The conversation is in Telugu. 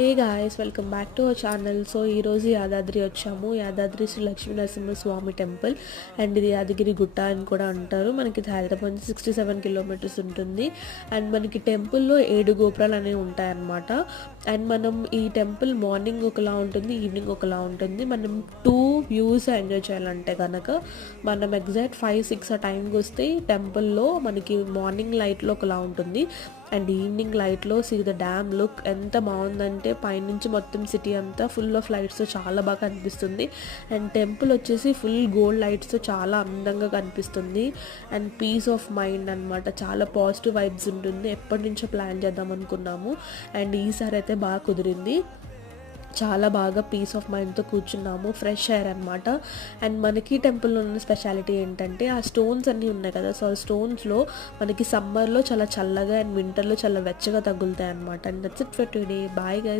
Hey guys, welcome back to our channel. So ఈరోజు యాదాద్రి వచ్చాము. యాదాద్రి శ్రీ లక్ష్మీ నరసింహ స్వామి టెంపుల్ అండ్ ఇది యాదగిరి గుట్ట అని కూడా అంటారు. మనకి హైదరాబాద్ నుంచి 67 కిలోమీటర్స్ ఉంటుంది. అండ్ మనకి టెంపుల్లో 7 గోపురాలు అనేవి ఉంటాయన్నమాట. అండ్ మనం ఈ టెంపుల్ మార్నింగ్ ఒకలా ఉంటుంది, ఈవినింగ్ ఒకలా ఉంటుంది. మనం 2 వ్యూస్ ఎంజాయ్ చేయాలంటే కనుక మనం ఎగ్జాక్ట్ 5-6 ఆ టైంకి వస్తే టెంపుల్లో మనకి మార్నింగ్ లైట్లో ఒకలా ఉంటుంది అండ్ ఈవినింగ్ లైట్లో సీ ద డ్యామ్ లుక్ ఎంత బాగుందంటే పైనుంచి మొత్తం సిటీ అంతా ఫుల్ ఆఫ్ లైట్స్తో చాలా బాగా కనిపిస్తుంది. అండ్ టెంపుల్ వచ్చేసి ఫుల్ గోల్డ్ లైట్స్తో చాలా అందంగా కనిపిస్తుంది. అండ్ పీస్ ఆఫ్ మైండ్ అనమాట, చాలా పాజిటివ్ వైబ్స్ ఉంటుంది. ఎప్పటి నుంచో ప్లాన్ చేద్దాం అనుకున్నాము అండ్ ఈసారి అయితే బాగా కుదిరింది. చాలా బాగా పీస్ ఆఫ్ మైండ్తో కూర్చున్నాము, ఫ్రెష్ ఎయిర్ అనమాట. అండ్ మనకి టెంపుల్లో ఉన్న స్పెషాలిటీ ఏంటంటే ఆ స్టోన్స్ అన్నీ ఉన్నాయి కదా, సో ఆ స్టోన్స్లో మనకి సమ్మర్లో చాలా చల్లగా అండ్ వింటర్లో చాలా వెచ్చగా తగులుతాయి అనమాట. And that's it for today. Bye guys.